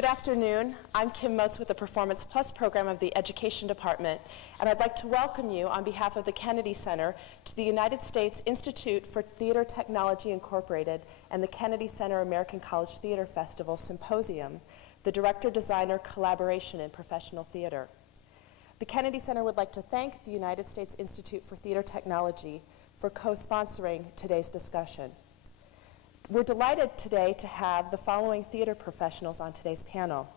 Good afternoon. I'm Kim Motes with the Performance Plus program of the Education Department, and I'd like to welcome you on behalf of the Kennedy Center to the United States Institute for Theater Technology Incorporated and the Kennedy Center American College Theater Festival Symposium, the Director-Designer Collaboration in Professional Theater. The Kennedy Center would like to thank the United States Institute for Theater Technology for co-sponsoring today's discussion. We're delighted today to have the following theater professionals on today's panel.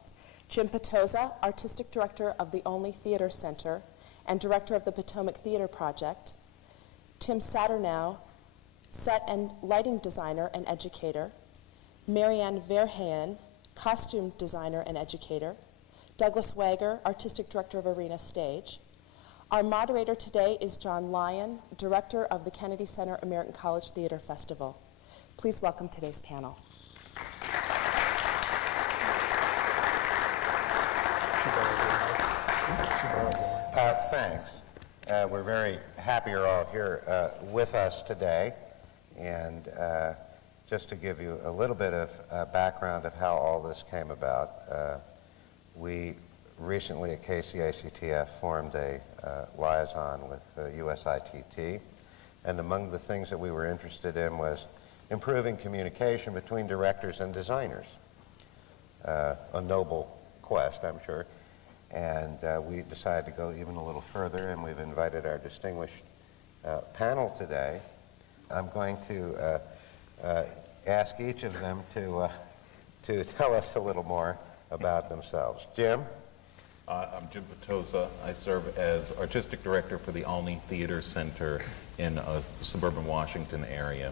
Jim Tosa, Artistic Director of the Only Theater Center and Director of the Potomac Theater Project. Tim Saturnow, Set and Lighting Designer and Educator. Marianne Verheyen, Costume Designer and Educator. Douglas Wager, Artistic Director of Arena Stage. Our moderator today is John Lyon, Director of the Kennedy Center American College Theater Festival. Please welcome today's panel. Thanks. We're very happy you're all here with us today. And just to give you a little bit of background of how all this came about, we recently at KCACTF formed a liaison with USITT. And among the things that we were interested in was improving communication between directors and designers. A noble quest, I'm sure. And we decided to go even a little further, and we've invited our distinguished panel today. I'm going to ask each of them to tell us a little more about themselves. Jim? I'm Jim Tosa. I serve as Artistic Director for the Alumni Theater Center in the suburban Washington area.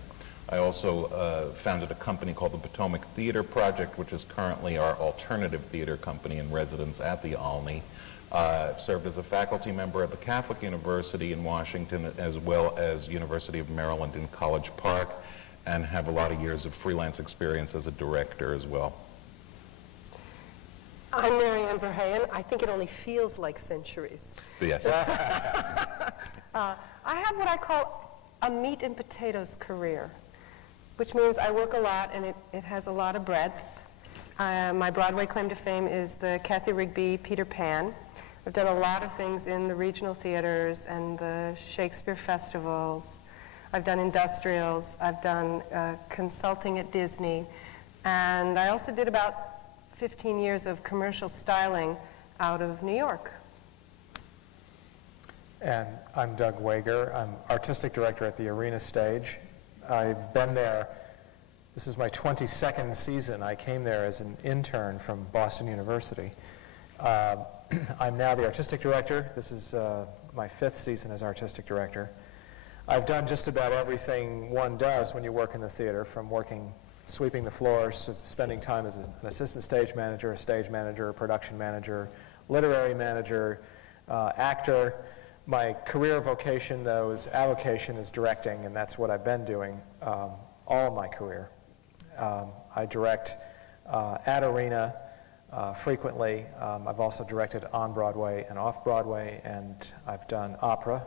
I also founded a company called the Potomac Theater Project, which is currently our alternative theater company in residence at the Alumni. Served as a faculty member at the Catholic University in Washington, as well as University of Maryland in College Park, and have a lot of years of freelance experience as a director as well. I'm Marianne Verheyen. I think it only feels like centuries. Yes. I have what I call a meat and potatoes career, which means I work a lot and it has a lot of breadth. My Broadway claim to fame is the Kathy Rigby Peter Pan. I've done a lot of things in the regional theaters and the Shakespeare festivals. I've done industrials. I've done consulting at Disney. And I also did about 15 years of commercial styling out of New York. And I'm Doug Wager. I'm Artistic Director at the Arena Stage. I've been there, this is my 22nd season. I came there as an intern from Boston University. I'm now the Artistic Director. This is my 5th season as Artistic Director. I've done just about everything one does when you work in the theater, from sweeping the floors to spending time as an assistant stage manager, a production manager, literary manager, actor. My career vocation, though, is avocation, is directing, and that's what I've been doing all of my career. I direct at Arena frequently. I've also directed on Broadway and off Broadway, and I've done opera,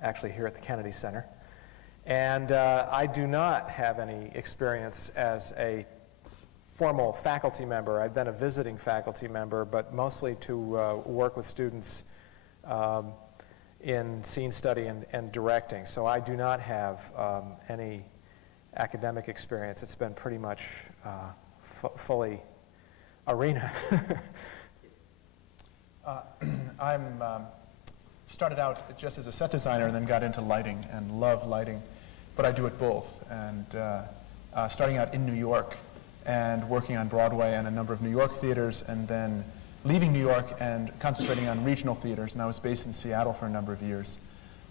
actually here at the Kennedy Center. And I do not have any experience as a formal faculty member. I've been a visiting faculty member, but mostly to work with students in scene study and directing. So I do not have any academic experience. It's been pretty much fully Arena. I'm started out just as a set designer and then got into lighting and love lighting, but I do it both. And starting out in New York and working on Broadway and a number of New York theaters, and then leaving New York and concentrating on regional theaters. And I was based in Seattle for a number of years,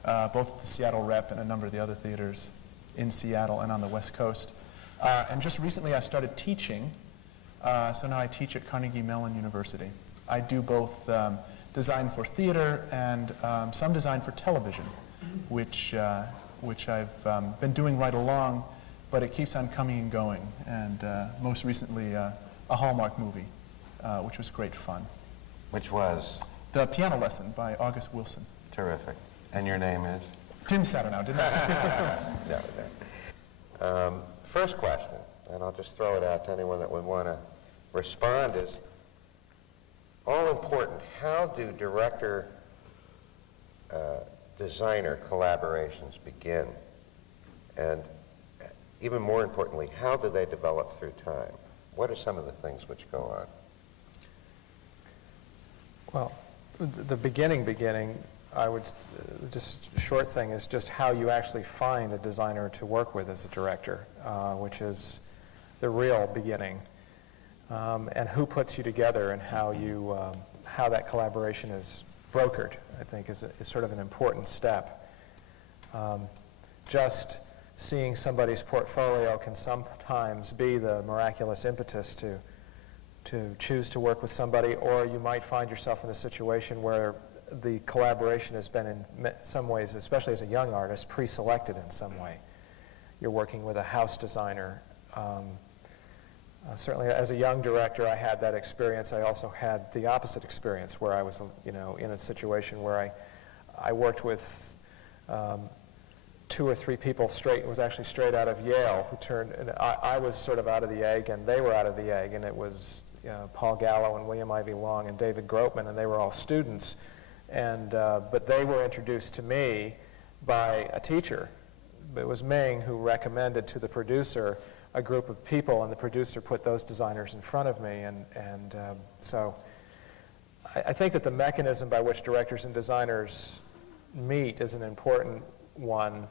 both at the Seattle Rep and a number of the other theaters in Seattle and on the West Coast. And just recently I started teaching, so now I teach at Carnegie Mellon University. I do both design for theater and some design for television, which I've been doing right along, but it keeps on coming and going. And most recently, a Hallmark movie, which was great fun. Which was? The Piano Lesson by August Wilson. Terrific. And your name is? Tim Saturnow, didn't I? First question, and I'll just throw it out to anyone that would want to respond is all important. How do director-designer collaborations begin? And even more importantly, how do they develop through time? What are some of the things which go on? Well, the beginning, I would, just a short thing is just how you actually find a designer to work with as a director, which is the real beginning, and who puts you together and how you, how that collaboration is brokered, I think is sort of an important step. Just seeing somebody's portfolio can sometimes be the miraculous impetus to choose to work with somebody, or you might find yourself in a situation where the collaboration has been in some ways, especially as a young artist, pre-selected in some way. You're working with a house designer. Certainly as a young director, I had that experience. I also had the opposite experience where I was, in a situation where I worked with 2 or 3 people straight out of Yale who turned, and I was sort of out of the egg and they were out of the egg, and it was Paul Gallo and William Ivey Long and David Gropman, and they were all students, and but they were introduced to me by a teacher. It was Ming who recommended to the producer a group of people, and the producer put those designers in front of me, and so I think that the mechanism by which directors and designers meet is an important one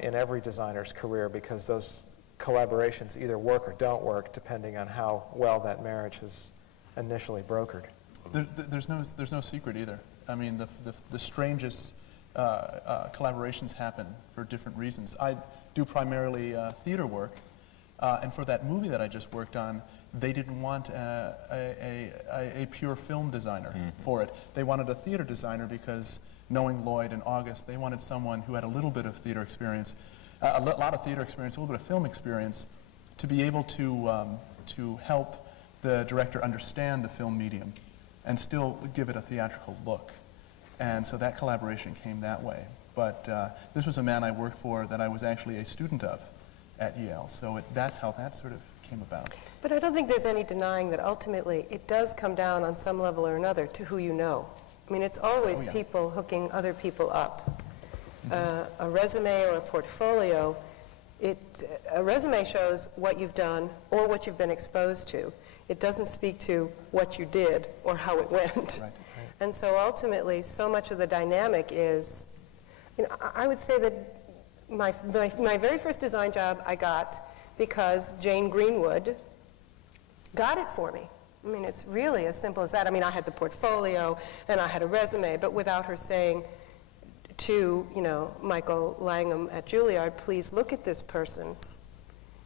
in every designer's career, because those collaborations either work or don't work depending on how well that marriage is initially brokered. There's no secret either. I mean, the strangest collaborations happen for different reasons. I do primarily theater work, and for that movie that I just worked on, they didn't want a pure film designer for it. They wanted a theater designer because, knowing Lloyd and August, they wanted someone who had a little bit of theater experience, a lot of theater experience, a little bit of film experience, to be able to help the director understand the film medium and still give it a theatrical look. And so that collaboration came that way. But this was a man I worked for that I was actually a student of at Yale. So that's how that sort of came about. But I don't think there's any denying that ultimately it does come down on some level or another to who you know. I mean, it's always people hooking other people up. A resume or a portfolio, a resume shows what you've done or what you've been exposed to. It doesn't speak to what you did or how it went. Right. And so ultimately, so much of the dynamic is, I would say that my very first design job I got because Jane Greenwood got it for me. I mean, it's really as simple as that. I mean, I had the portfolio and I had a resume, but without her saying to, Michael Langham at Juilliard, please look at this person,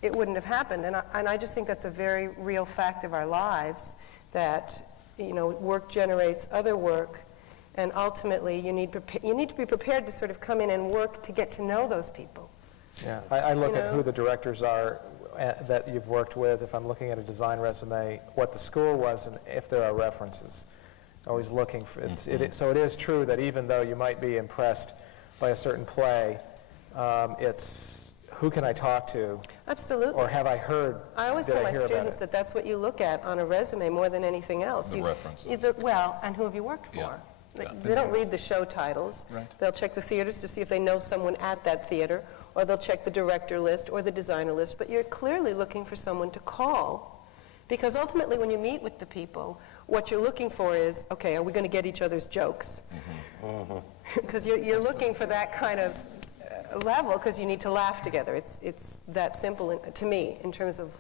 it wouldn't have happened. And I just think that's a very real fact of our lives, that, work generates other work, and ultimately you need to be prepared to sort of come in and work to get to know those people. Yeah, I look at who the directors are that you've worked with. If I'm looking at a design resume, what the school was, and if there are references. Always looking for it. So it is true that even though you might be impressed by a certain play, it's who can I talk to? Absolutely. Or have I heard? I always tell my students that that's what you look at on a resume more than anything else. The references. And who have you worked for? Yeah. They don't read the show titles. Right. They'll check the theaters to see if they know someone at that theater, or they'll check the director list or the designer list, but you're clearly looking for someone to call, because ultimately when you meet with the people, what you're looking for is, okay, are we going to get each other's jokes? Because you're looking for that kind of level, because you need to laugh together. It's that simple to me in terms of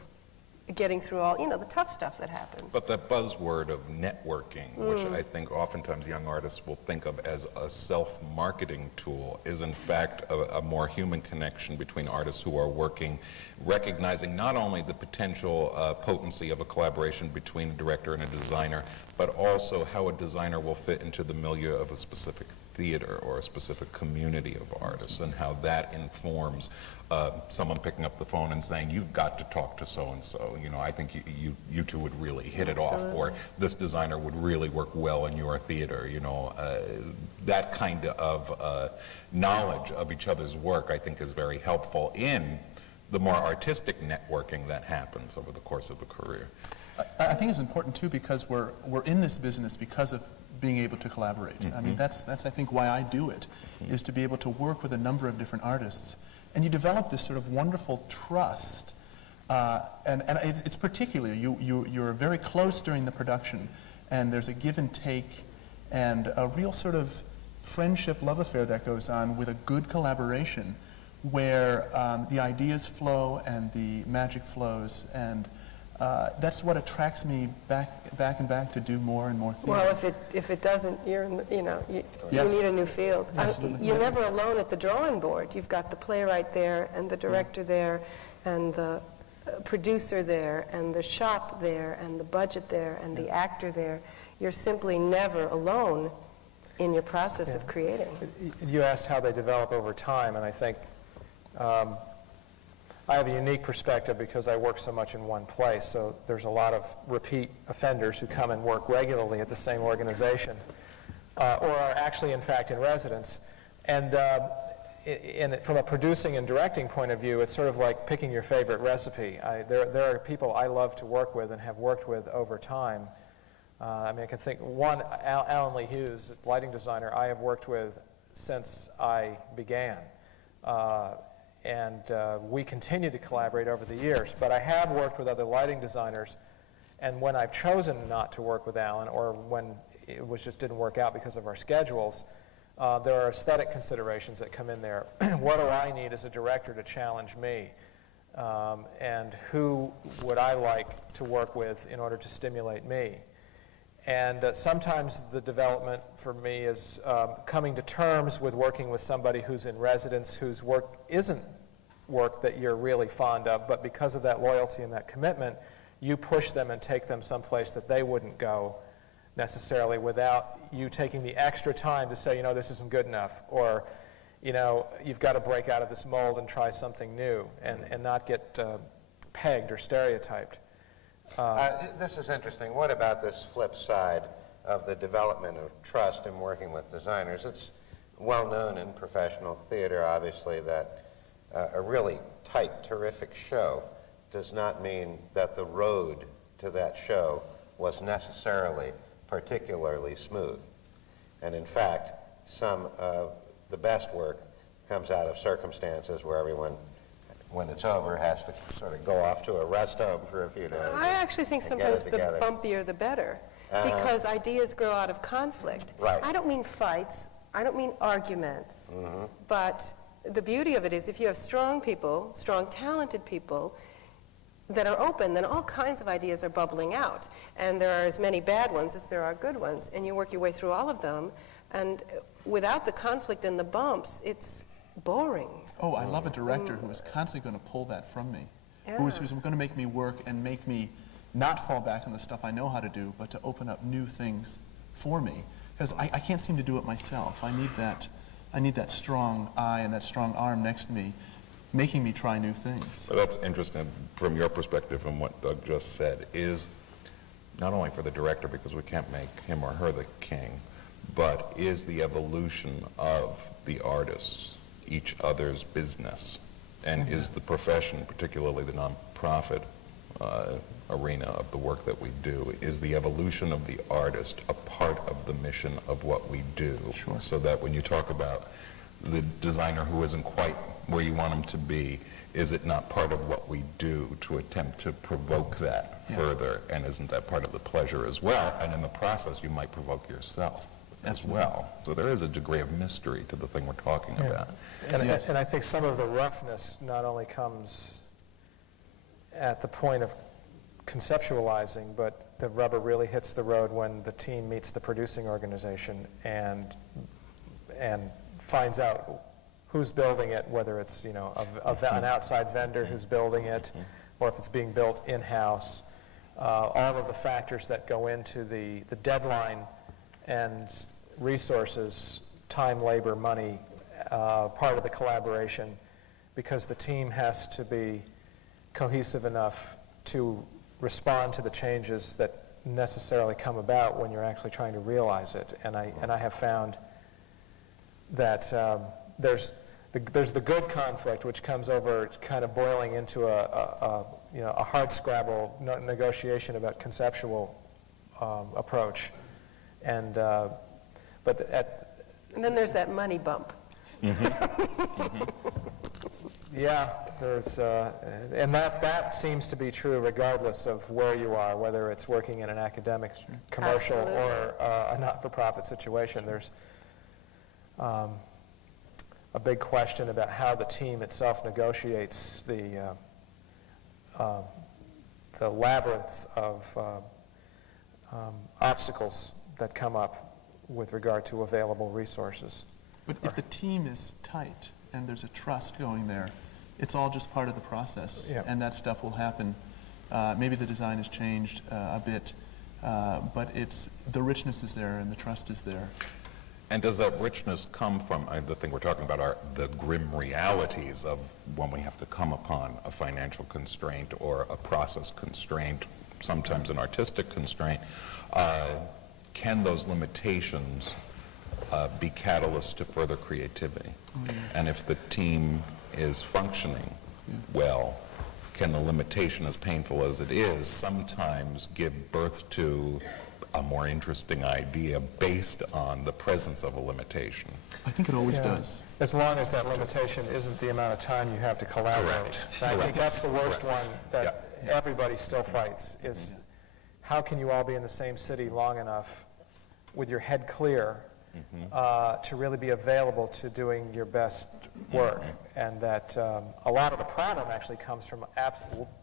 getting through all, the tough stuff that happens. But that buzzword of networking, which I think oftentimes young artists will think of as a self-marketing tool, is in fact a more human connection between artists who are working, recognizing not only the potential potency of a collaboration between a director and a designer, but also how a designer will fit into the milieu of a specific theater or a specific community of artists, and how that informs someone picking up the phone and saying, you've got to talk to so-and-so. I think you two would really hit it off, or this designer would really work well in your theater. That kind of knowledge of each other's work, I think, is very helpful in the more artistic networking that happens over the course of a career. I think it's important too because we're in this business because of being able to collaborate. I mean, that's I think why I do it, is to be able to work with a number of different artists, and you develop this sort of wonderful trust. And it's particularly you're very close during the production, and there's a give and take, and a real sort of friendship love affair that goes on with a good collaboration, where the ideas flow and the magic flows, and that's what attracts me back to do more and more theater. Well, if it doesn't, you Yes. need a new field. Absolutely. You're never alone at the drawing board. You've got the playwright there, and the director there, and the producer there, and the shop there, and the budget there, and the actor there. You're simply never alone in your process of creating. You asked how they develop over time, and I think I have a unique perspective because I work so much in one place, so there's a lot of repeat offenders who come and work regularly at the same organization, or are actually, in fact, in residence. And from a producing and directing point of view, it's sort of like picking your favorite recipe. There are people I love to work with and have worked with over time. I mean, I can think one, Alan Lee Hughes, lighting designer, I have worked with since I began. And we continue to collaborate over the years. But I have worked with other lighting designers, and when I've chosen not to work with Alan, or when it just didn't work out because of our schedules, there are aesthetic considerations that come in there. What do I need as a director to challenge me? And who would I like to work with in order to stimulate me? And sometimes the development for me is coming to terms with working with somebody who's in residence, whose work isn't work that you're really fond of, but because of that loyalty and that commitment, you push them and take them someplace that they wouldn't go necessarily without you taking the extra time to say, this isn't good enough, or, you've got to break out of this mold and try something new, and not get pegged or stereotyped. This is interesting. What about this flip side of the development of trust in working with designers? It's well known in professional theater, obviously, that a really tight, terrific show does not mean that the road to that show was necessarily particularly smooth. And in fact, some of the best work comes out of circumstances where everyone, when it's over, has to sort of go off to a rest home for a few days. I actually think sometimes the bumpier the better, because ideas grow out of conflict. Right. I don't mean fights, I don't mean arguments, but the beauty of it is if you have strong people, strong talented people that are open, then all kinds of ideas are bubbling out. And there are as many bad ones as there are good ones, and you work your way through all of them, and without the conflict and the bumps, it's boring. Oh, I love a director who is constantly going to pull that from me, who's going to make me work and make me not fall back on the stuff I know how to do, but to open up new things for me. Because I can't seem to do it myself. I need that strong eye and that strong arm next to me, making me try new things. So that's interesting from your perspective, and what Doug just said is not only for the director, because we can't make him or her the king, but is the evolution of the artists each other's business, and is the profession, particularly the nonprofit arena of the work that we do, is the evolution of the artist a part of the mission of what we do? Sure. So that when you talk about the designer who isn't quite where you want him to be, is it not part of what we do to attempt to provoke that further? And isn't that part of the pleasure as well? And in the process, you might provoke yourself as well. So there is a degree of mystery to the thing we're talking about. And I think some of the roughness not only comes at the point of conceptualizing, but the rubber really hits the road when the team meets the producing organization and finds out who's building it, whether it's an outside vendor who's building it, or if it's being built in-house. All of the factors that go into the deadline and resources, time, labor, money, part of the collaboration, because the team has to be cohesive enough to respond to the changes that necessarily come about when you're actually trying to realize it. And I have found that there's the good conflict, which comes over kind of boiling into a hardscrabble negotiation about conceptual approach. And And then there's that money bump. yeah, there's, and that seems to be true regardless of where you are, whether it's working in an academic, commercial, Absolutely. or a not-for-profit situation. There's a big question about how the team itself negotiates the labyrinth of obstacles that come up with regard to available resources. But if the team is tight and there's a trust going there, it's all just part of the process, Yeah. and that stuff will happen. Maybe the design has changed a bit, but the richness is there and the trust is there. And does that richness come from, the thing we're talking about are the grim realities of when we have to come upon a financial constraint or a process constraint, sometimes an artistic constraint. Can those limitations be catalysts to further creativity? And if the team is functioning well, can the limitation, as painful as it is, sometimes give birth to a more interesting idea based on the presence of a limitation? I think it always Yeah. does. As long as that limitation isn't the amount of time you have to collaborate. Correct. I think that's the worst Correct. one that everybody still fights, is how can you all be in the same city long enough with your head clear to really be available to doing your best work? And that a lot of the problem actually comes from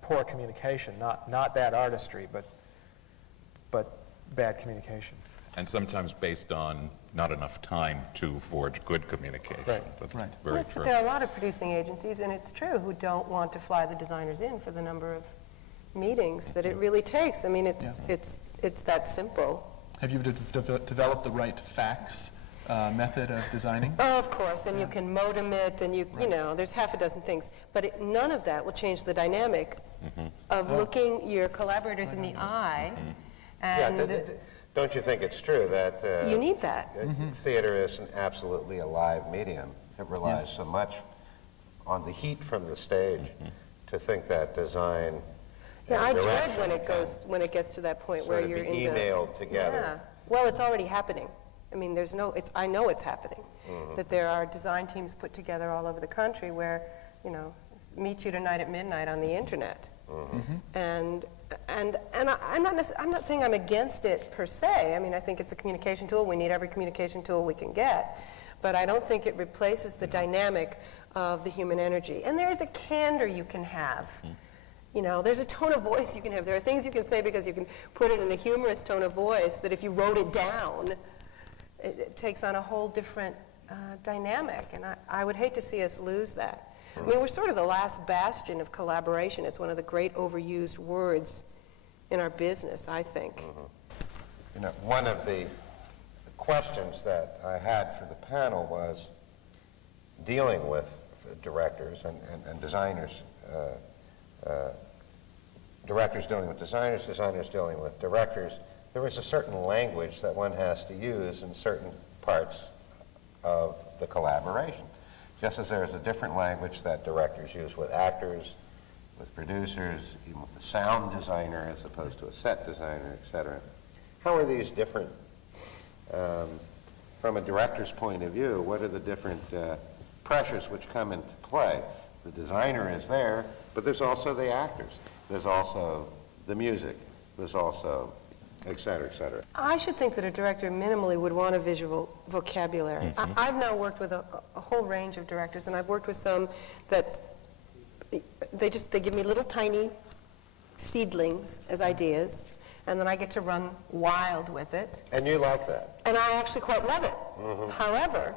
poor communication, not bad artistry, but bad communication. And sometimes based on not enough time to forge good communication. Right. That's Right. very Yes, true. but there are a lot of producing agencies, and it's true, who don't want to fly the designers in for the number of meetings that it really takes. I mean, it's that simple. Have you developed the right fax method of designing? Oh, of course, and you can modem it, and you know, there's half a dozen things. But none of that will change the dynamic of looking your collaborators in the eye, and Don't you think it's true that you need that. theater is an absolutely alive medium? It relies Yes. so much on the heat from the stage to think that design Yeah, I and dread direction when it gets to that point sort where of you're be in the... emailed together. Yeah. Well, it's already happening. I mean, I know it's happening. That there are design teams put together all over the country where, meet you tonight at midnight on the internet. And I'm not saying I'm against it per se. I mean, I think it's a communication tool. We need every communication tool we can get. But I don't think it replaces the dynamic of the human energy. And there is a candor you can have. There's a tone of voice you can have. There are things you can say because you can put it in a humorous tone of voice that if you wrote it down, it takes on a whole different dynamic. And I would hate to see us lose that. I mean, we're sort of the last bastion of collaboration. It's one of the great overused words in our business, I think. One of the questions that I had for the panel was dealing with directors and designers, directors dealing with designers, designers dealing with directors. There is a certain language that one has to use in certain parts of the collaboration. Just as there is a different language that directors use with actors, with producers, even with the sound designer as opposed to a set designer, et cetera. How are these different? From a director's point of view, what are the different pressures which come into play? The designer is there, but there's also the actors. There's also the music. There's also et cetera, et cetera. I should think that a director minimally would want a visual vocabulary. I've now worked with a whole range of directors, and I've worked with some that they give me little tiny seedlings as ideas, and then I get to run wild with it. And you like that? And I actually quite love it. However,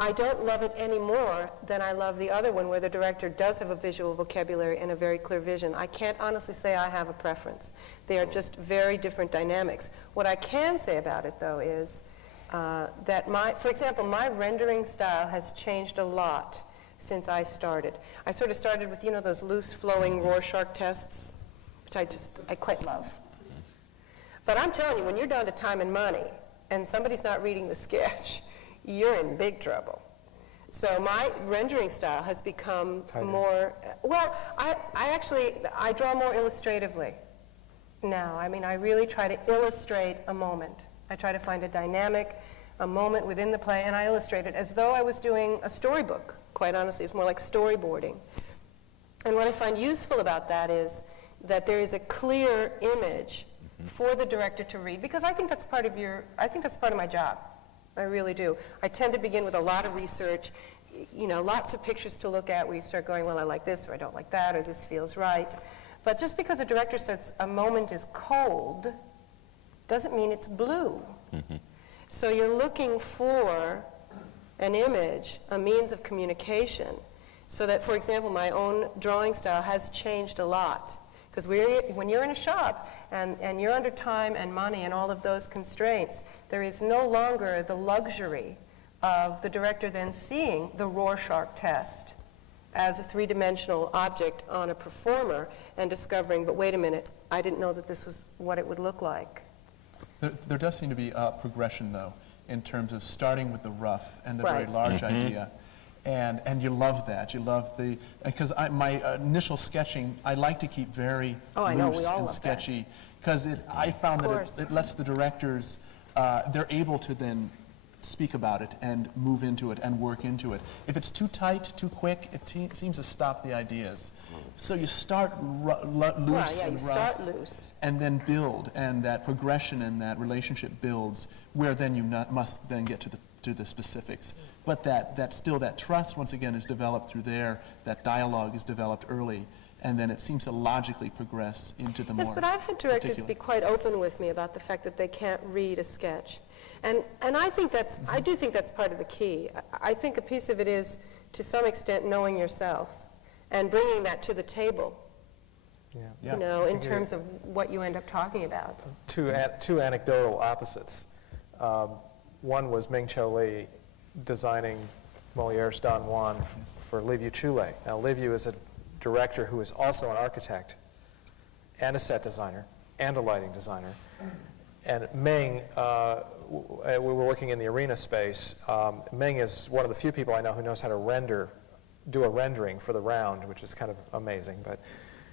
I don't love it any more than I love the other one, where the director does have a visual vocabulary and a very clear vision. I can't honestly say I have a preference. They are just very different dynamics. What I can say about it, though, is that for example, my rendering style has changed a lot since I started. I sort of started with, those loose flowing Rorschach tests, which I quite love. But I'm telling you, when you're down to time and money, and somebody's not reading the sketch, you're in big trouble. So my rendering style has become Tighter. more, well, I draw more illustratively now. I mean, I really try to illustrate a moment. I try to find a dynamic, a moment within the play, and I illustrate it as though I was doing a storybook, quite honestly. It's more like storyboarding. And what I find useful about that is that there is a clear image for the director to read, because I think that's part of my job. I really do. I tend to begin with a lot of research, lots of pictures to look at where you start going, well, I like this, or I don't like that, or this feels right. But just because a director says a moment is cold doesn't mean it's blue. So you're looking for an image, a means of communication, so that, for example, my own drawing style has changed a lot. Because when you're in a shop and you're under time and money and all of those constraints, there is no longer the luxury of the director then seeing the Rorschach test as a three-dimensional object on a performer and discovering, but wait a minute, I didn't know that this was what it would look like. There does seem to be a progression, though, in terms of starting with the rough and the very Right. large idea. And you love that. You love the, because my initial sketching, I like to keep very Oh, I know, we loose all and love that. sketchy, because I found Of that course. it lets the directors, they're able to then speak about it and move into it and work into it. If it's too tight, too quick, it seems to stop the ideas. So you start loose Well, yeah, and you rough, start loose. and then build, and that progression and that relationship builds, where then you must then get to the specifics. But that trust, once again, is developed through there, that dialogue is developed early, and then it seems to logically progress into the more Yes, but I've had directors particular. be quite open with me about the fact that they can't read a sketch. And I do think that's part of the key. I think a piece of it is, to some extent, knowing yourself and bringing that to the table, Yeah. in terms of what you end up talking about. Two anecdotal opposites. One was Ming-Cho Lee designing Moliere's Don Juan for Liviu Chule. Now, Liviu is a director who is also an architect and a set designer and a lighting designer. And Ming, we were working in the arena space. Ming is one of the few people I know who knows how to do a rendering for the round, which is kind of amazing. But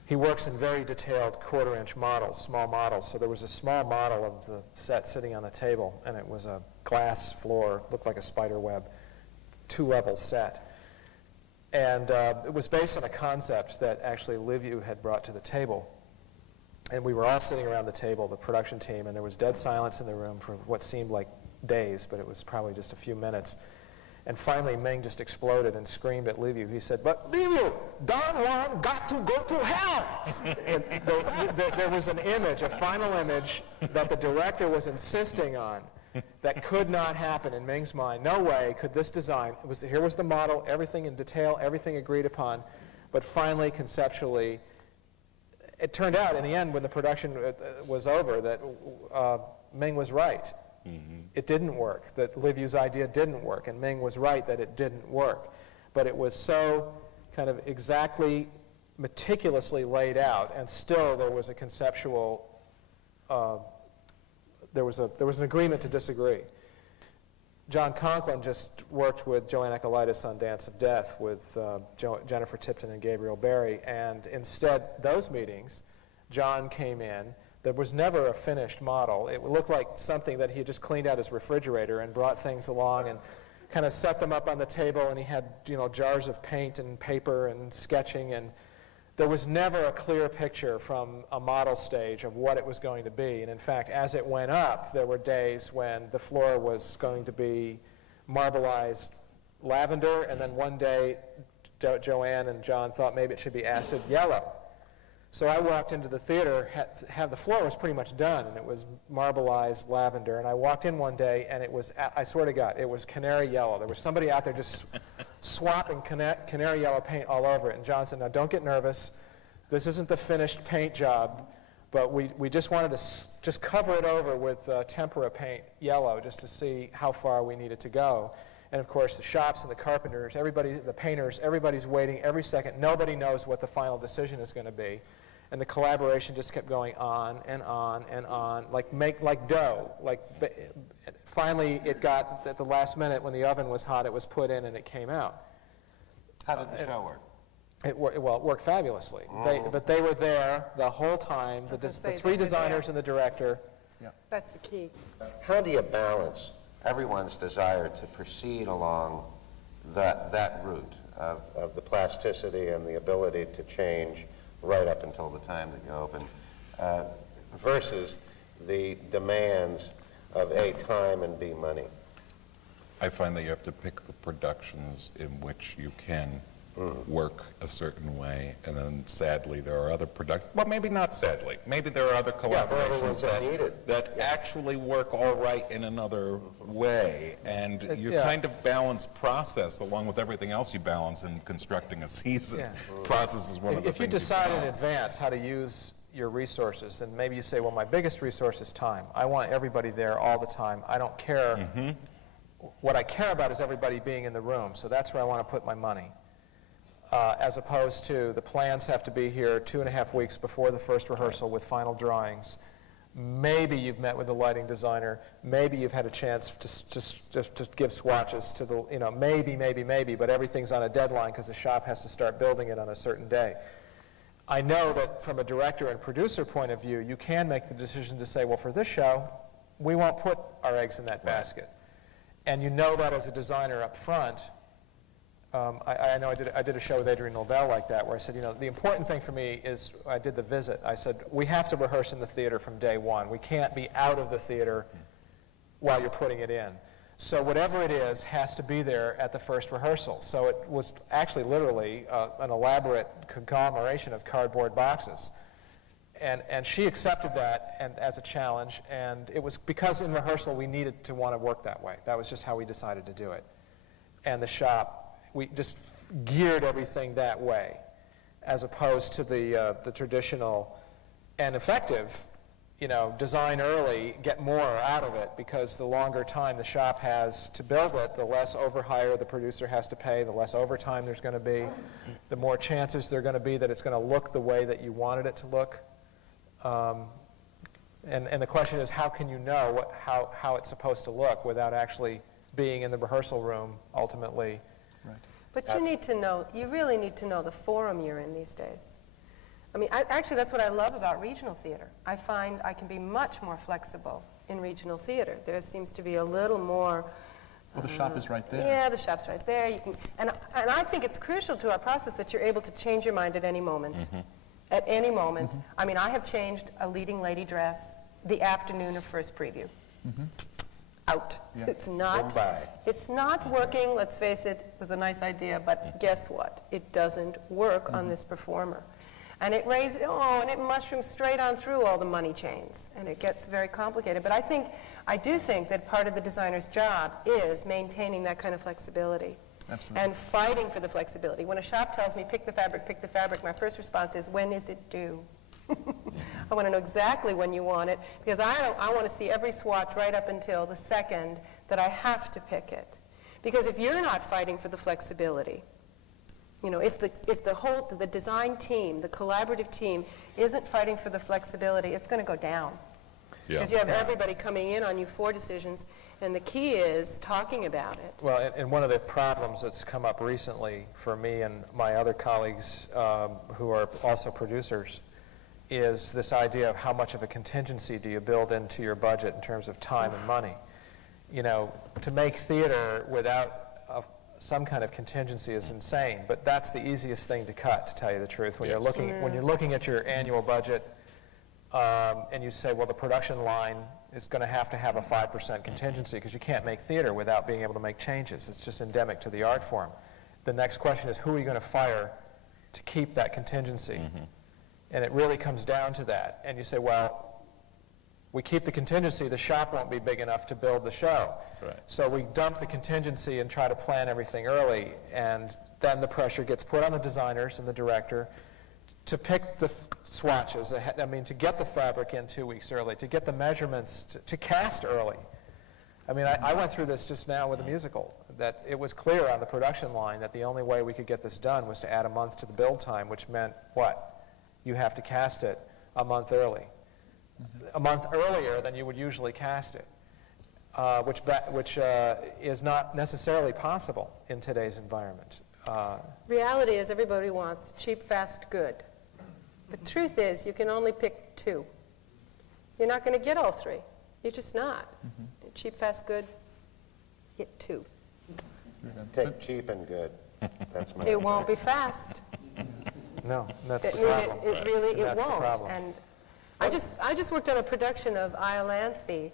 he works in very detailed quarter-inch models, small models. So there was a small model of the set sitting on the table, and it was a glass floor, looked like a spider web, two-level set. And it was based on a concept that actually Liviu had brought to the table. And we were all sitting around the table, the production team, and there was dead silence in the room for what seemed like days, but it was probably just a few minutes. And finally, Ming just exploded and screamed at Liviu. He said, "But Liviu, Don Juan got to go to hell!" And there was an image, a final image, that the director was insisting on that could not happen in Ming's mind. No way could this design, here was the model, everything in detail, everything agreed upon, but finally, conceptually, it turned out in the end, when the production was over, that Ming was right. It didn't work, that Liviu's idea didn't work, and Ming was right that it didn't work. But it was so kind of exactly, meticulously laid out, and still there was a conceptual, there was an agreement to disagree. John Conklin just worked with Joanne on Dance of Death with Jennifer Tipton and Gabriel Barry, and instead, those meetings, John came in. There was never a finished model. It looked like something that he had just cleaned out his refrigerator and brought things along and kind of set them up on the table, and he had, jars of paint and paper and sketching, and there was never a clear picture from a model stage of what it was going to be. And in fact, as it went up, there were days when the floor was going to be marbleized lavender, and then one day Joanne and John thought maybe it should be acid yellow. So I walked into the theater, the floor was pretty much done, and it was marbleized lavender. And I walked in one day, and it was, I swear to God, it was canary yellow. There was somebody out there just swapping canary yellow paint all over it. And John said, "Now don't get nervous. This isn't the finished paint job, but we just wanted to just cover it over with tempera paint yellow just to see how far we needed to go." And of course, the shops and the carpenters, the painters, everybody's waiting every second. Nobody knows what the final decision is going to be. And the collaboration just kept going on and on and on, like dough. Finally, it got, at the last minute, when the oven was hot, it was put in and it came out. How did the show work? It worked fabulously. But they were there the whole time, the three designers and the director. That's the key. How do you balance everyone's desire to proceed along that route of the plasticity and the ability to change right up until the time that you open, versus the demands of A, time, and B, money? I find that you have to pick the productions in which you can work a certain way, and then sadly there are other productions, well, maybe not sadly, maybe there are other collaborations that actually work all right in another way, and you kind of balance process along with everything else you balance in constructing a season. Process is one of the things. If you decide in advance how to use your resources, and maybe you say, well, my biggest resource is time. I want everybody there all the time. I don't care. What I care about is everybody being in the room, so that's where I want to put my money. As opposed to the plans have to be here 2.5 weeks before the first rehearsal with final drawings. Maybe you've met with the lighting designer. Maybe you've had a chance to give swatches to the, maybe, but everything's on a deadline because the shop has to start building it on a certain day. I know that from a director and producer point of view, you can make the decision to say, well, for this show, we won't put our eggs in that basket. And you know that as a designer up front. I know I did a show with Adrian Novell like that, where I said, the important thing for me is, I did the visit. I said, we have to rehearse in the theater from day one. We can't be out of the theater while you're putting it in. So whatever it is has to be there at the first rehearsal. So it was actually literally an elaborate conglomeration of cardboard boxes. And she accepted that as a challenge, and it was because in rehearsal we needed to want to work that way. That was just how we decided to do it. And the shop, we just geared everything that way, as opposed to the traditional and effective, design early, get more out of it, because the longer time the shop has to build it, the less overhire the producer has to pay, the less overtime there's going to be, the more chances there are going to be that it's going to look the way that you wanted it to look. And the question is, how can you know how it's supposed to look without actually being in the rehearsal room ultimately? Right. But you really need to know the forum you're in these days. I mean, actually, that's what I love about regional theater. I find I can be much more flexible in regional theater. There seems to be a little more... Well, the shop is right there. Yeah, the shop's right there. You can, and I think it's crucial to our process that you're able to change your mind at any moment. At any moment. I mean, I have changed a leading lady dress the afternoon of first preview. Out. Yeah. It's not working. Let's face it, it was a nice idea, but guess what? It doesn't work on this performer. And it and it mushrooms straight on through all the money chains, and it gets very complicated. But I do think that part of the designer's job is maintaining that kind of flexibility. Absolutely. And fighting for the flexibility. When a shop tells me, pick the fabric, my first response is, when is it due? I want to know exactly when you want it, because I want to see every swatch right up until the second that I have to pick it. Because if you're not fighting for the flexibility, if the design team, the collaborative team, isn't fighting for the flexibility, it's going to go down. Because you have everybody coming in on you for decisions, and the key is talking about it. Well, and one of the problems that's come up recently for me and my other colleagues who are also producers is this idea of how much of a contingency do you build into your budget in terms of time and money. To make theater without some kind of contingency is insane, but that's the easiest thing to cut, to tell you the truth. When you're looking at your annual budget, and you say, well, the production line is going to have a 5% contingency, because you can't make theater without being able to make changes. It's just endemic to the art form. The next question is, who are you going to fire to keep that contingency? And it really comes down to that. And you say, well, we keep the contingency, the shop won't be big enough to build the show. Right. So we dump the contingency and try to plan everything early, and then the pressure gets put on the designers and the director to pick the swatches, to get the fabric in 2 weeks early, to get the measurements, to cast early. I mean, I went through this just now with the musical, that it was clear on the production line that the only way we could get this done was to add a month to the build time, which meant what? you have to cast it a month early. A month earlier than you would usually cast it, which is not necessarily possible in today's environment. Reality is everybody wants cheap, fast, good. The truth is you can only pick two. You're not going to get all three. You're just not. Cheap, fast, good, get two. Take cheap and good. That's my. It won't be fast. No, that's the I mean, problem. it really That's the won't. problem. And I just worked on a production of Iolanthe.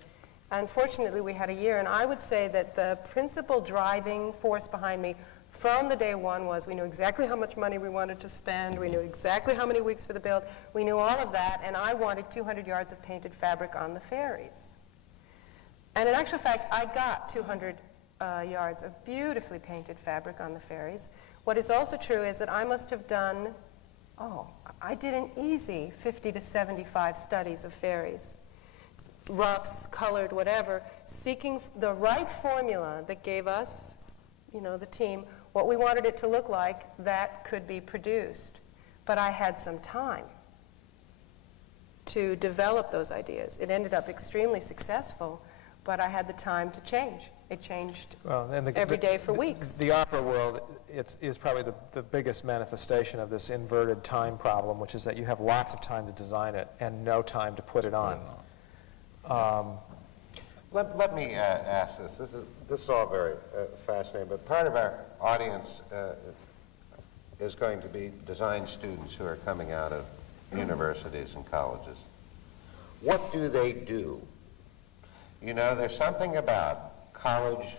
Unfortunately, we had a year, and I would say that the principal driving force behind me from the day one was we knew exactly how much money we wanted to spend, we knew exactly how many weeks for the build, we knew all of that, and I wanted 200 yards of painted fabric on the ferries. And in actual fact, I got 200 yards of beautifully painted fabric on the ferries. What is also true is that I must have done, I did an easy 50 to 75 studies of ferries. Roughs, colored, whatever, seeking the right formula that gave us, the team, what we wanted it to look like that could be produced. But I had some time to develop those ideas. It ended up extremely successful, but I had the time to change. It changed every day for weeks. The opera world is probably the biggest manifestation of this inverted time problem, which is that you have lots of time to design it and no time to put it on. Let me ask this. This is all very fascinating, but part of our audience is going to be design students who are coming out of universities and colleges. What do they do? There's something about college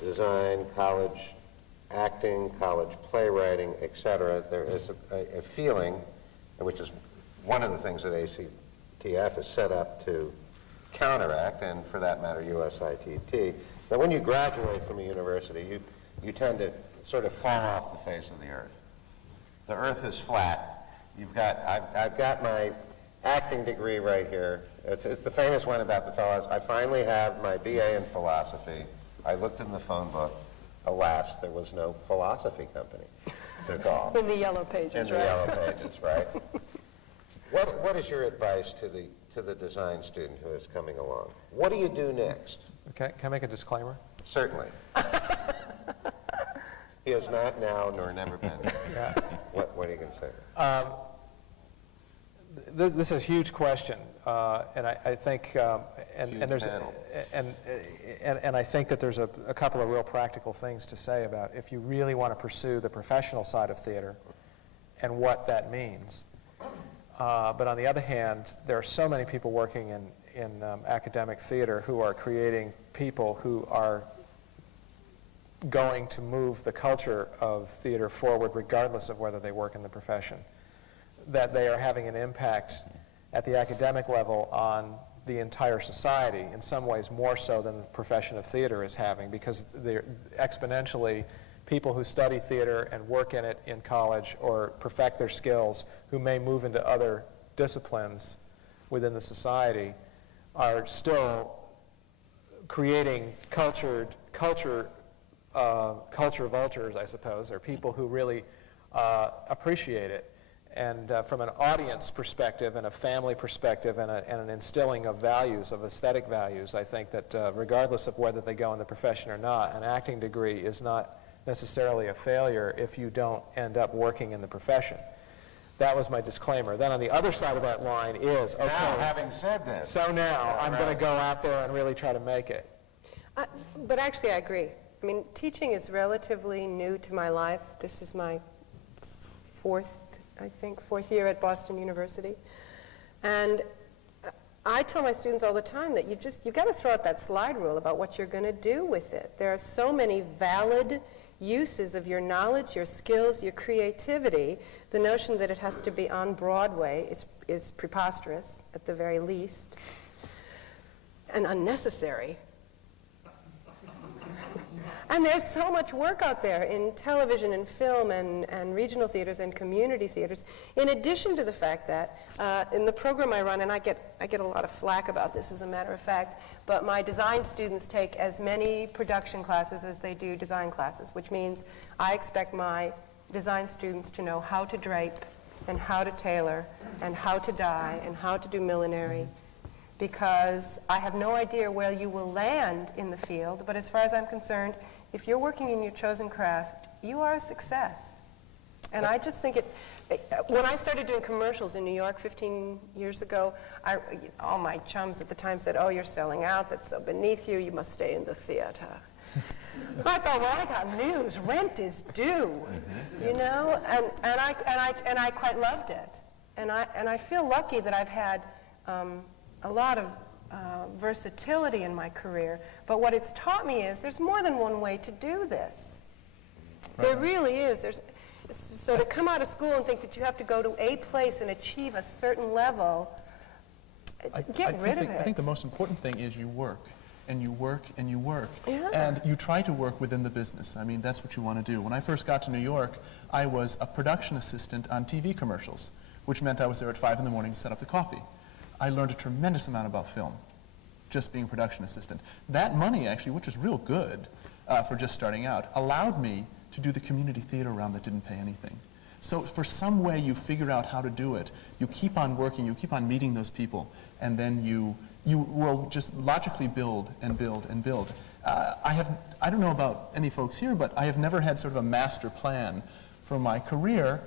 design, college acting, college playwriting, etc. There is a feeling, which is one of the things that ACTF is set up to counteract, and for that matter, USITT, that when you graduate from a university, you tend to sort of fall off the face of the earth. The earth is flat. I've got my acting degree right here. It's the famous one about the fellows. I finally have my BA in philosophy. I looked in the phone book. Alas, there was no philosophy company to call. In the yellow pages, In the yellow pages, right? What is your advice to the design student who is coming along? What do you do next? Okay, can I make a disclaimer? Certainly. He has not now nor never been. Yeah. What are you going to say? This is a huge question, and I think, and I think that there's a couple of real practical things to say about if you really want to pursue the professional side of theater and what that means. But on the other hand, there are so many people working in academic theater who are creating people who are going to move the culture of theater forward regardless of whether they work in the profession, that they are having an impact at the academic level on the entire society, in some ways more so than the profession of theater is having, because they're exponentially people who study theater and work in it in college or perfect their skills, who may move into other disciplines within the society, are still creating culture vultures, I suppose, or people who really appreciate it. And from an audience perspective and a family perspective and an instilling of values, of aesthetic values, I think that regardless of whether they go in the profession or not, an acting degree is not necessarily a failure if you don't end up working in the profession. That was my disclaimer. Then on the other side of that line is, okay, Now, having said this, so now I'm going to go out there and really try to make it. But actually, I agree. I mean, teaching is relatively new to my life. This is my fourth year at Boston University. And I tell my students all the time that you've got to throw out that slide rule about what you're going to do with it. There are so many valid uses of your knowledge, your skills, your creativity. The notion that it has to be on Broadway is preposterous, at the very least, and unnecessary. And there's so much work out there in television and film and regional theaters and community theaters, in addition to the fact that in the program I run, and I get a lot of flack about this as a matter of fact, but my design students take as many production classes as they do design classes, which means I expect my design students to know how to drape and how to tailor and how to dye and how to do millinery, because I have no idea where you will land in the field, but as far as I'm concerned, if you're working in your chosen craft, you are a success. And I just think when I started doing commercials in New York 15 years ago, all my chums at the time said, "Oh, you're selling out, that's so beneath you, you must stay in the theater." I thought, well, I got news, rent is due, you know, and I quite loved it. And I feel lucky that I've had a lot of versatility in my career, but what it's taught me is there's more than one way to do this. There really is. So to come out of school and think that you have to go to a place and achieve a certain level, get rid of it. I think the most important thing is you work, and you work, and you work. Yeah. And you try to work within the business. I mean, that's what you want to do. When I first got to New York, I was a production assistant on TV commercials, which meant I was there at 5 in the morning to set up the coffee. I learned a tremendous amount about film, just being a production assistant. That money, actually, which was real good for just starting out, allowed me to do the community theater round that didn't pay anything. So for some way you figure out how to do it, you keep on working, you keep on meeting those people, and then you will just logically build and build and build. I don't know about any folks here, but I have never had sort of a master plan for my career,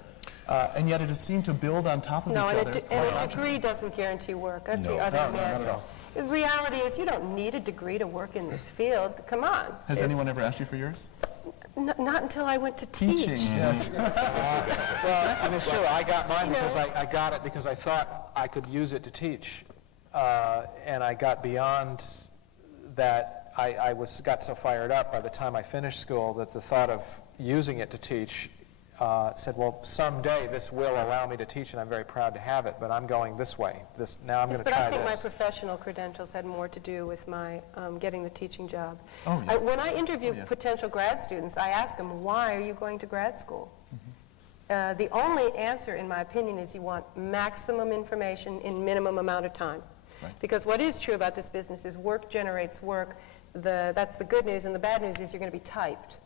and yet it has seemed to build on top of each other. And a degree doesn't guarantee work. That's the other myth. not at all. The reality is you don't need a degree to work in this field. Come on. Has anyone ever asked you for yours? Not until I went to teach. Yes. Well, I mean, it's true. I got mine because I got it because I thought I could use it to teach. And I got beyond that. I got so fired up by the time I finished school that the thought of using it to teach said, well, someday this will allow me to teach, and I'm very proud to have it, but I'm going this way. Now I'm going to try this. But I think my professional credentials had more to do with my getting the teaching job. Oh, yeah. When I interview potential grad students, I ask them, why are you going to grad school? The only answer, in my opinion, is you want maximum information in minimum amount of time. Right. Because what is true about this business is work generates work. That's the good news, and the bad news is you're going to be typed.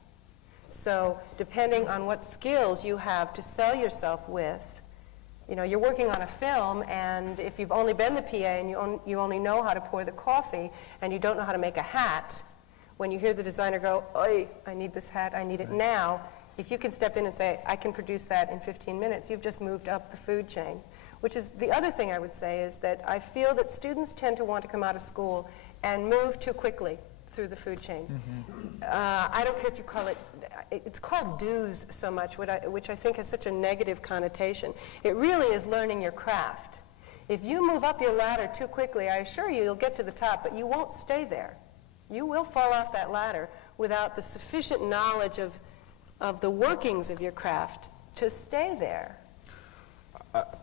So depending on what skills you have to sell yourself with, you know, you're working on a film, and if you've only been the PA and you only know how to pour the coffee and you don't know how to make a hat, when you hear the designer go, "Oi, I need this hat, I need it now," if you can step in and say, "I can produce that in 15 minutes, you've just moved up the food chain. Which is the other thing I would say is that I feel that students tend to want to come out of school and move too quickly through the food chain. I don't care if you call it, it's called dues so much, which I think has such a negative connotation. It really is learning your craft. If you move up your ladder too quickly, I assure you, you'll get to the top, but you won't stay there. You will fall off that ladder without the sufficient knowledge of the workings of your craft to stay there.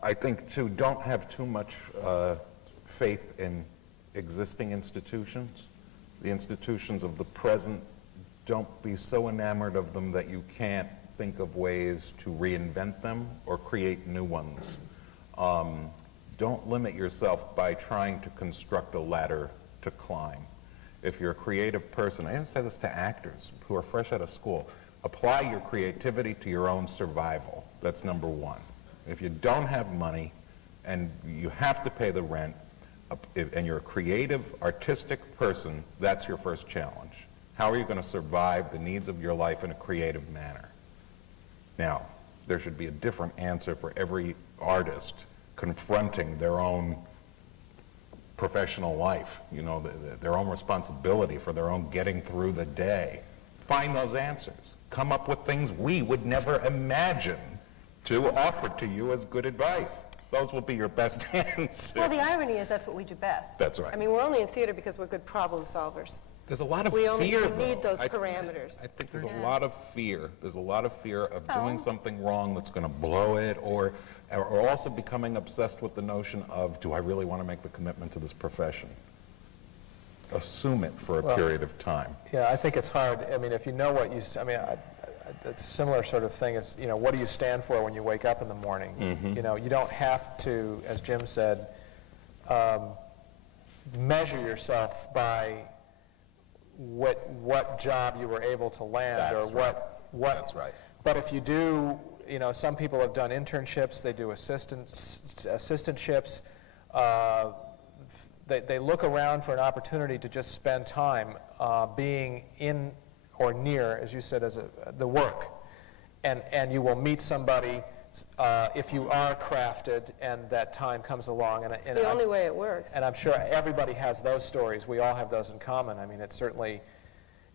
I think, too, don't have too much faith in existing institutions. The institutions of the present, don't be so enamored of them that you can't think of ways to reinvent them or create new ones. Don't limit yourself by trying to construct a ladder to climb. If you're a creative person, I even say this to actors who are fresh out of school, apply your creativity to your own survival. That's number one. If you don't have money and you have to pay the rent, and you're a creative, artistic person, that's your first challenge. How are you going to survive the needs of your life in a creative manner? Now, there should be a different answer for every artist confronting their own professional life, you know, their own responsibility for their own getting through the day. Find those answers. Come up with things we would never imagine to offer to you as good advice. Those will be your best answers. Well, the irony is that's what we do best. That's right. I mean, we're only in theater because we're good problem solvers. There's a lot of We fear, need though. those parameters. I think there's a lot of fear. There's a lot of fear of doing something wrong that's going to blow it, or also becoming obsessed with the notion of, do I really want to make the commitment to this profession? Assume it for a period of time. Yeah, I think it's hard. I mean, if you know what you, it's a similar sort of thing as, you know, what do you stand for when you wake up in the morning? You know, you don't have to, as Jim said, measure yourself by what job you were able to land. That's or what. That's right. But if you do, you know, some people have done internships, they do assistantships. They look around for an opportunity to just spend time being in or near, as you said, the work. And you will meet somebody if you are crafted and that time comes along. It's the only way it works. And I'm sure everybody has those stories. We all have those in common. I mean, it certainly,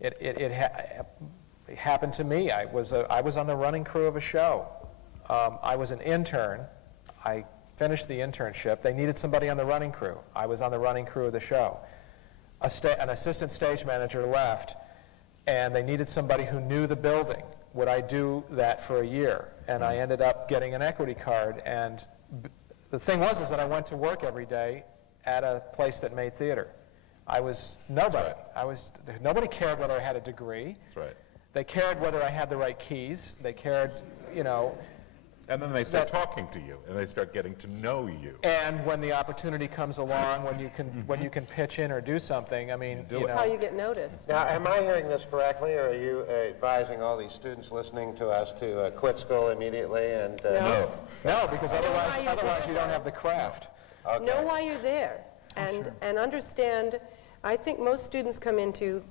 it happened to me. I was on the running crew of a show. I was an intern. I finished the internship. They needed somebody on the running crew. I was on the running crew of the show. An assistant stage manager left, and they needed somebody who knew the building. Would I do that for a year? And I ended up getting an equity card. And the thing was is that I went to work every day at a place that made theater. I was nobody. Right. Nobody cared whether I had a degree. That's right. They cared whether I had the right keys. They cared, you know. And then they start talking to you, and they start getting to know you. And when the opportunity comes along, when you can pitch in or do something, I mean, you know. That's how you get noticed. Now, am I hearing this correctly, or are you advising all these students listening to us to quit school immediately? And No, because otherwise you don't have the craft. Okay. Know why you're there, and understand. I think most students come into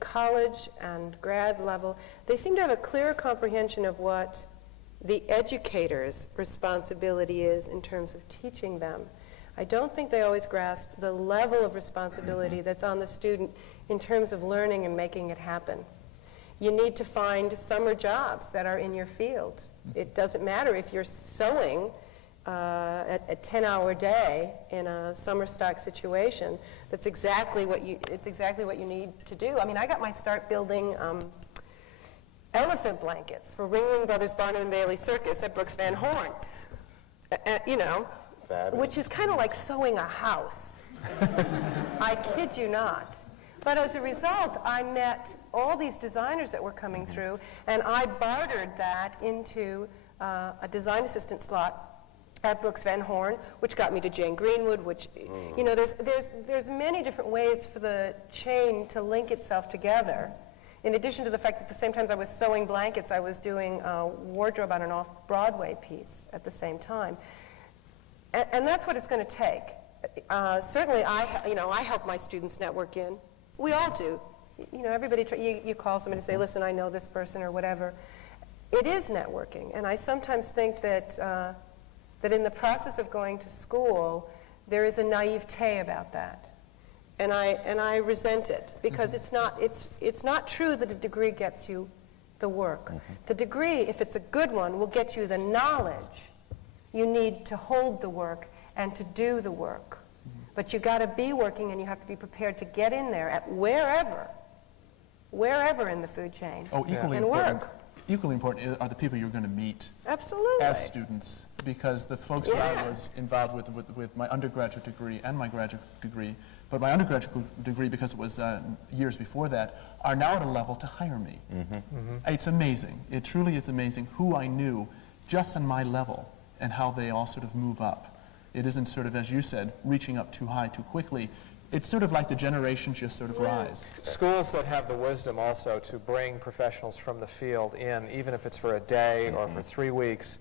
college and grad level, they seem to have a clear comprehension of what the educator's responsibility is in terms of teaching them. I don't think they always grasp the level of responsibility that's on the student in terms of learning and making it happen. You need to find summer jobs that are in your field. It doesn't matter if you're sewing a 10-hour day in a summer stock situation. It's exactly what you need to do. I mean, I got my start building elephant blankets for Ringling Brothers Barnum and Bailey Circus at Brooks Van Horn. You know, Fabulous. Which is kind of like sewing a house. I kid you not. But as a result, I met all these designers that were coming through, and I bartered that into a design assistant slot at Brooks Van Horn, which got me to Jane Greenwood, which, you know, there's many different ways for the chain to link itself together. In addition to the fact that at the same time I was sewing blankets, I was doing wardrobe on an off-Broadway piece at the same time. And that's what it's going to take. Certainly, I help my students network in. We all do. You know, everybody, you call somebody and say, listen, I know this person or whatever. It is networking. And I sometimes think that that in the process of going to school, there is a naivete about that. And I resent it, because it's not true that a degree gets you the work. The degree, if it's a good one, will get you the knowledge you need to hold the work and to do the work. But you got to be working, and you have to be prepared to get in there at wherever in the food chain, and work. Equally important are the people you're going to meet Absolutely. as students, because the folks that I was involved with my undergraduate degree and my graduate degree, but my undergraduate degree, because it was years before that, are now at a level to hire me. It's amazing. It truly is amazing who I knew just on my level and how they all sort of move up. It isn't sort of, as you said, reaching up too high too quickly. It's sort of like the generations just sort of rise. Schools that have the wisdom also to bring professionals from the field in, even if it's for a day or for 3 weeks,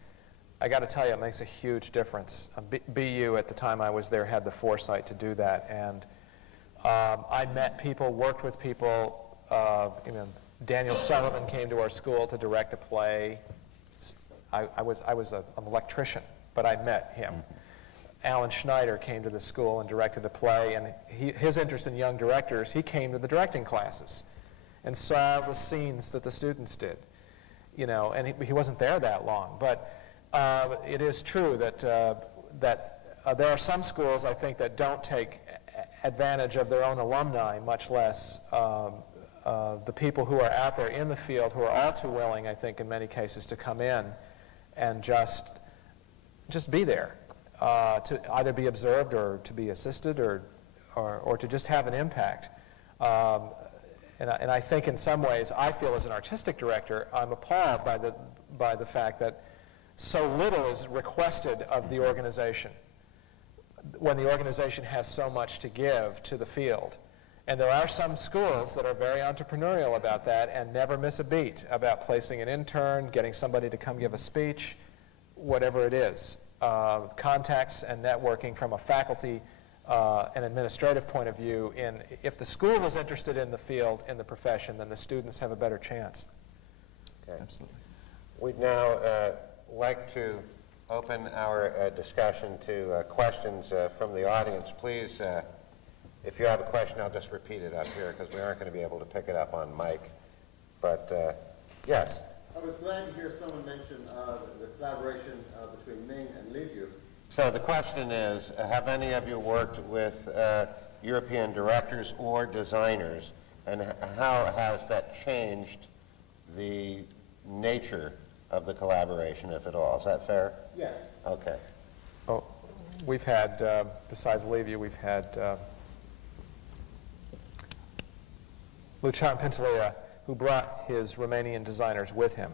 I got to tell you, it makes a huge difference. BU at the time I was there had the foresight to do that, and I met people, worked with people. Daniel Sullivan came to our school to direct a play. I was an electrician, but I met him. Alan Schneider came to the school and directed a play, and his interest in young directors, he came to the directing classes and saw the scenes that the students did, you know, and he wasn't there that long. But it is true that there are some schools, I think, that don't take advantage of their own alumni, much less the people who are out there in the field, who are all too willing, I think, in many cases, to come in and just be there. To either be observed or to be assisted or to just have an impact. And I think in some ways, I feel as an artistic director, I'm appalled by the fact that so little is requested of the organization when the organization has so much to give to the field. And there are some schools that are very entrepreneurial about that and never miss a beat about placing an intern, getting somebody to come give a speech, whatever it is. Contacts and networking from a faculty and administrative point of view. If the school is interested in the field, in the profession, then the students have a better chance. Okay. Absolutely. We'd now like to open our discussion to questions from the audience. Please, if you have a question, I'll just repeat it up here because we aren't going to be able to pick it up on mic. But yes. I was glad to hear someone mention the collaboration between Ming and Liviu. So the question is, have any of you worked with European directors or designers, and how has that changed the nature of the collaboration, if at all? Is that fair? Yeah. Okay. Oh, we've had, besides Levy, we've had Lucian Pintelea, who brought his Romanian designers with him.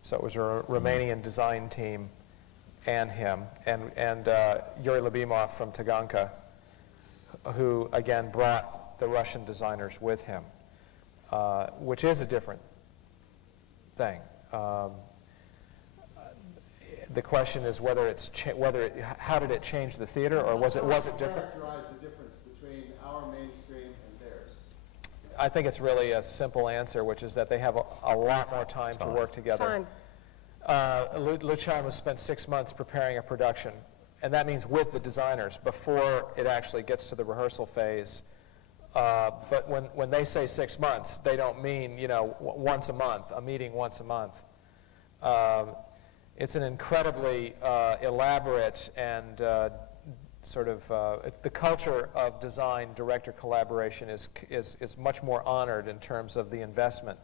So it was a Romanian design team and him, and Yuri Lubimov from Taganka, who again brought the Russian designers with him, which is a different thing. The question is whether it's how did it change the theater, or was it different? Characterize the difference between our mainstream and theirs. I think it's really a simple answer, which is that they have a lot more time to work together. Time. Lucian was spent 6 months preparing a production, and that means with the designers before it actually gets to the rehearsal phase. But when they say 6 months, they don't mean, once a month, a meeting once a month. It's an incredibly elaborate and the culture of design director collaboration is much more honored in terms of the investment,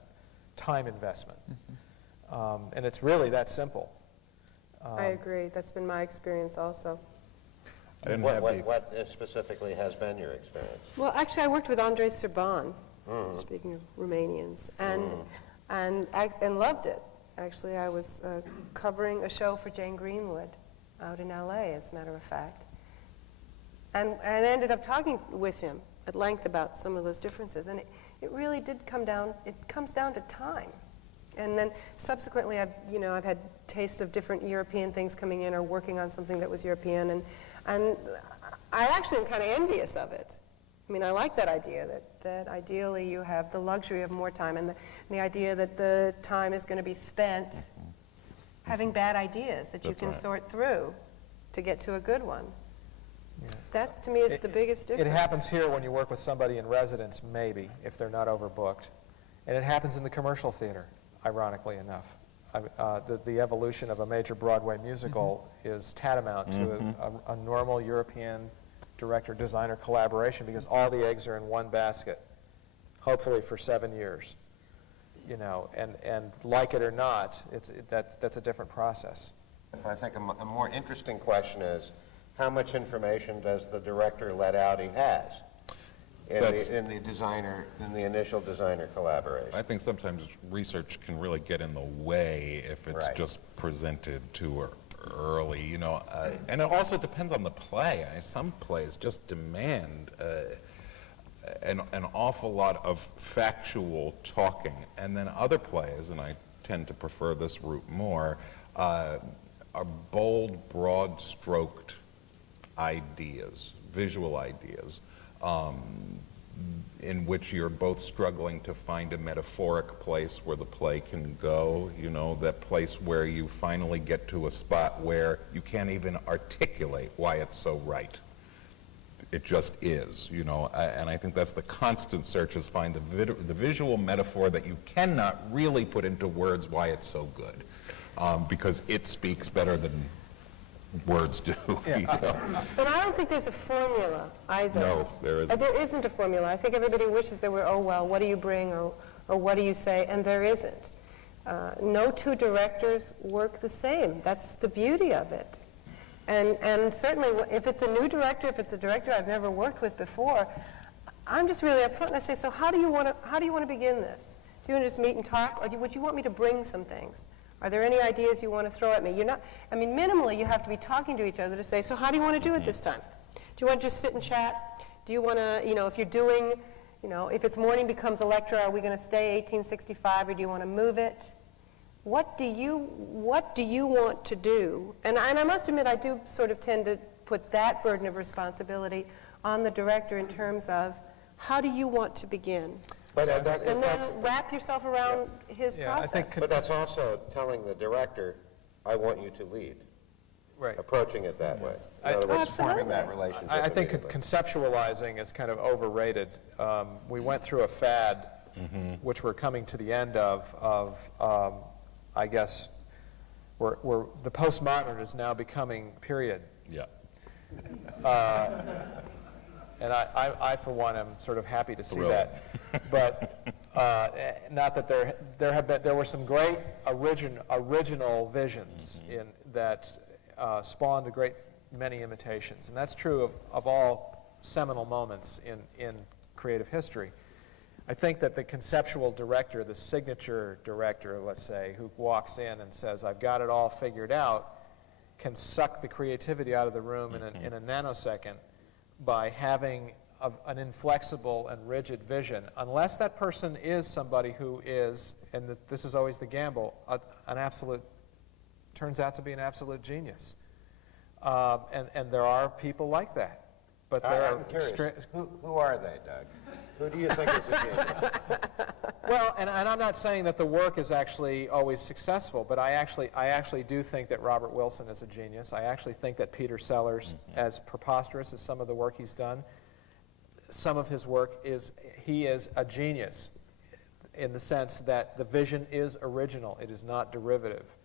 time investment. And it's really that simple. I agree. That's been my experience also. I didn't have the What specifically has been your experience? Well, actually, I worked with Andrei Serban, speaking of Romanians, and loved it. Actually, I was covering a show for Jane Greenwood out in LA, as a matter of fact. And I ended up talking with him at length about some of those differences. And it really did come down, it comes down to time. And then subsequently, I've had tastes of different European things coming in or working on something that was European. And I actually am kind of envious of it. I mean, I like that idea, that ideally you have the luxury of more time, and the idea that the time is going to be spent having bad ideas that you That's can right. sort through to get to a good one. That, to me, is the biggest difference. It happens here when you work with somebody in residence, maybe, if they're not overbooked. And it happens in the commercial theater, ironically enough. The evolution of a major Broadway musical is tantamount to a normal European director-designer collaboration, because all the eggs are in one basket, hopefully for 7 years. And like it or not, that's a different process. I think a more interesting question is, how much information does the director let out he has in the initial designer collaboration? I think sometimes research can really get in the way if it's Right. just presented too early, and it also depends on the play. Some plays just demand an awful lot of factual talking, and then other plays, and I tend to prefer this route more, are bold, broad-stroked ideas, visual ideas, in which you're both struggling to find a metaphoric place where the play can go, that place where you finally get to a spot where you can't even articulate why it's so right. It just is, and I think that's the constant search, is find the visual metaphor that you cannot really put into words why it's so good, because it speaks better than words do. But I don't think there's a formula either. No, there isn't. There isn't a formula. I think everybody wishes there were, what do you bring, or what do you say, and there isn't. No two directors work the same. That's the beauty of it. And certainly, if it's a new director, if it's a director I've never worked with before, I'm just really upfront, and I say, so how do you want to begin this? Do you want to just meet and talk, or would you want me to bring some things? Are there any ideas you want to throw at me? Minimally, you have to be talking to each other to say, so how do you want to do it this time? Do you want to just sit and chat? Do you want to, if you're doing, You know, if it's morning becomes Electra, are we going to stay 1865 or do you want to move it? What do you want to do? And I must admit, I do sort of tend to put that burden of responsibility on the director in terms of how do you want to begin? But And then wrap yourself around his Yeah, I process. think but that's also telling the director, I want you to lead, Right. approaching it that way. I- In other words, Absolutely. forming that relationship I think immediately. conceptualizing is kind of overrated. We went through a fad, which we're coming to the end of I guess, where the postmodern is now becoming period. Yeah. And I, for one, am sort of happy to see Thrilled. that. But not that there were some great original visions in that spawned a great many imitations, and that's true of all seminal moments in creative history. I think that the conceptual director, the signature director, let's say, who walks in and says, "I've got it all figured out," can suck the creativity out of the room in a nanosecond by having an inflexible and rigid vision, unless that person is somebody who is, and this is always the gamble, turns out to be an absolute genius. And there are people like that. But there I'm curious, who are they, Doug? Who do you think is a genius? Well, and I'm not saying that the work is actually always successful, but I actually do think that Robert Wilson is a genius. I actually think that Peter Sellers, as preposterous as some of the work he's done, some of his work he is a genius in the sense that the vision is original. It is not derivative.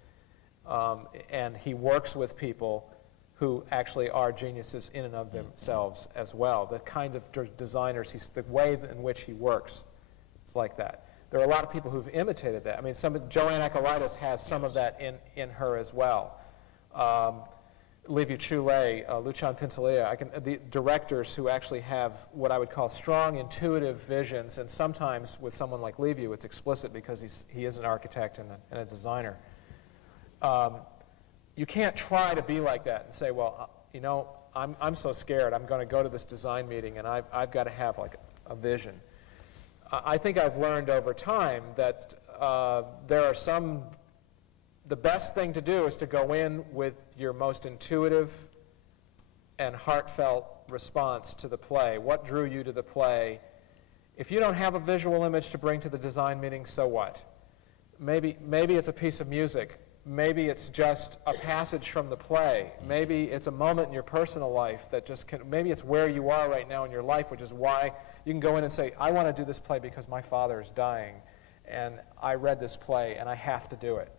And he works with people who actually are geniuses in and of themselves as well. The kind of designers, the way in which he works, it's like that. There are a lot of people who've imitated that. I mean, Joanne Akelitis has some of that in her as well. Liviu Chule, Lucian Pincelia, the directors who actually have what I would call strong intuitive visions, and sometimes with someone like Liviu, it's explicit because he is an architect and a designer. You can't try to be like that and say, well, you know, I'm so scared. I'm going to go to this design meeting and I've got to have like a vision. I think I've learned over time that the best thing to do is to go in with your most intuitive and heartfelt response to the play. What drew you to the play? If you don't have a visual image to bring to the design meeting, so what? Maybe it's a piece of music. Maybe it's just a passage from the play. Maybe it's a moment in your personal life that maybe it's where you are right now in your life, which is why you can go in and say, I want to do this play because my father is dying, and I read this play, and I have to do it,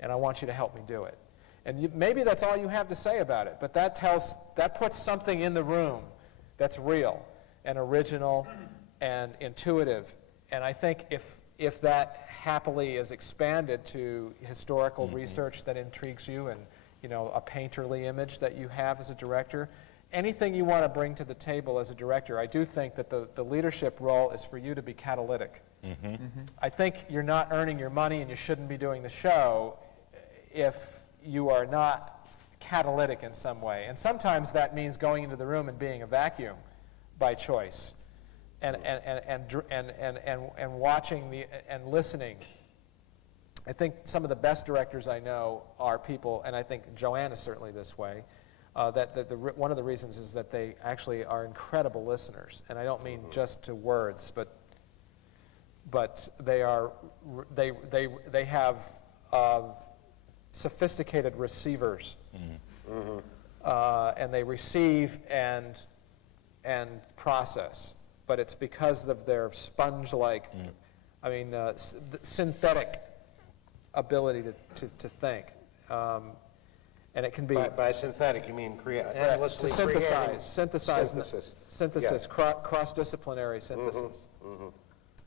and I want you to help me do it. And maybe that's all you have to say about it, but that puts something in the room that's real and original and intuitive. And I think if that happily is expanded to historical research that intrigues you and, you know, a painterly image that you have as a director, anything you want to bring to the table as a director, I do think that the leadership role is for you to be catalytic. I think you're not earning your money and you shouldn't be doing the show if you are not catalytic in some way. And sometimes that means going into the room and being a vacuum by choice. And watching and listening. I think some of the best directors I know are people, and I think Joanne is certainly this way, one of the reasons is that they actually are incredible listeners. And I don't mean just to words, but they have sophisticated receivers. And they receive and process. But it's because of their sponge-like, synthetic ability to think. And it can be... By synthetic, you mean endlessly to synthesize, Yes. cross-disciplinary synthesis.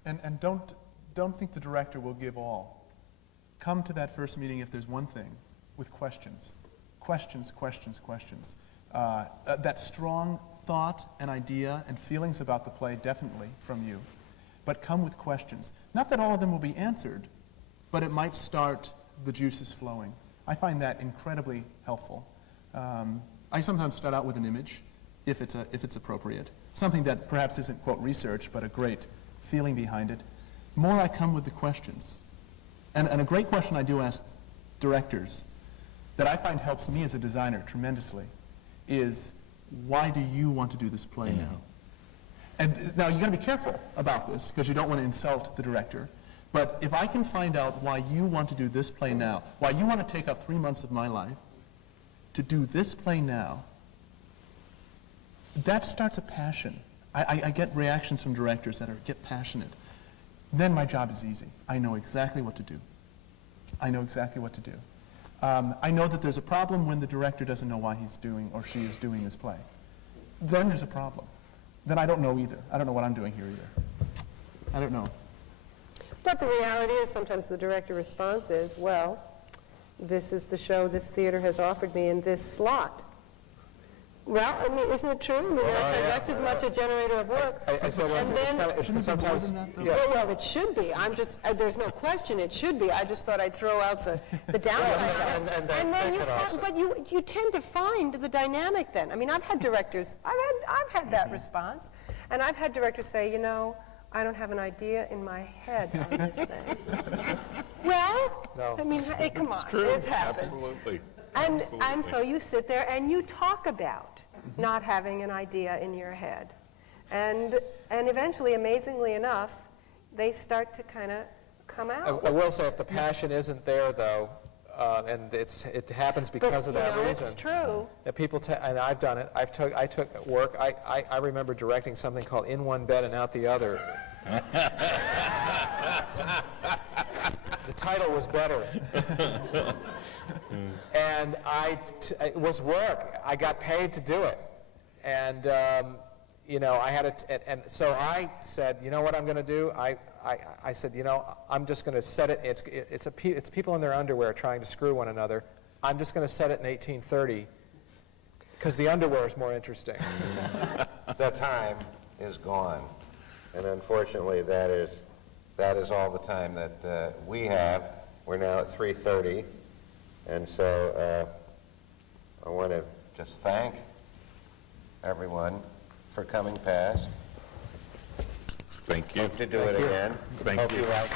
And don't think the director will give all. Come to that first meeting, if there's one thing, with questions. Questions. That strong thought and idea and feelings about the play, definitely from you, but come with questions. Not that all of them will be answered, but it might start the juices flowing. I find that incredibly helpful. I sometimes start out with an image, if it's appropriate. something that perhaps isn't, quote, research, but a great feeling behind it, more I come with the questions. And a great question I do ask directors that I find helps me as a designer tremendously is, why do you want to do this play now? And now you got to be careful about this because you don't want to insult the director. But if I can find out why you want to do this play now, why you want to take up 3 months of my life to do this play now, that starts a passion. I get reactions from directors that get passionate. Then my job is easy. I know exactly what to do. I know exactly what to do. I know that there's a problem when the director doesn't know why he's doing or she is doing this play. Then there's a problem. Then I don't know either. I don't know what I'm doing here either. I don't know. But the reality is sometimes the director response is, well, this is the show this theater has offered me in this slot. Well, I mean, isn't it true? I mean, that's as much a generator of work. Sometimes, Well, it should be. I'm just, there's no question it should be. I just thought I'd throw out the downside. And then you find, but you tend to find the dynamic then. I mean, I've had directors, I've had that response, and I've had directors say, you know, I don't have an idea in my head on this thing. Well, No. I mean, hey, come on, it's happened. Absolutely. And so you sit there and you talk about not having an idea in your head. And eventually, amazingly enough, they start to kind of come out. I will say, if the passion isn't there, though, and it happens because of that reason. It's true. That people, and I've done it. I took work. I remember directing something called In One Bed and Out the Other. The title was better. And it was work. I got paid to do it. And, you know, I had it, and so I said, you know what I'm going to do? I said, you know, I'm just going to set it, it's people in their underwear trying to screw one another. I'm just going to set it in 1830, because the underwear is more interesting. The time is gone, and unfortunately that is all the time that we have. We're now at 3:30, and so I want to just thank everyone for coming past. Thank you. Hope to do it again. Thank Hope you. you like it.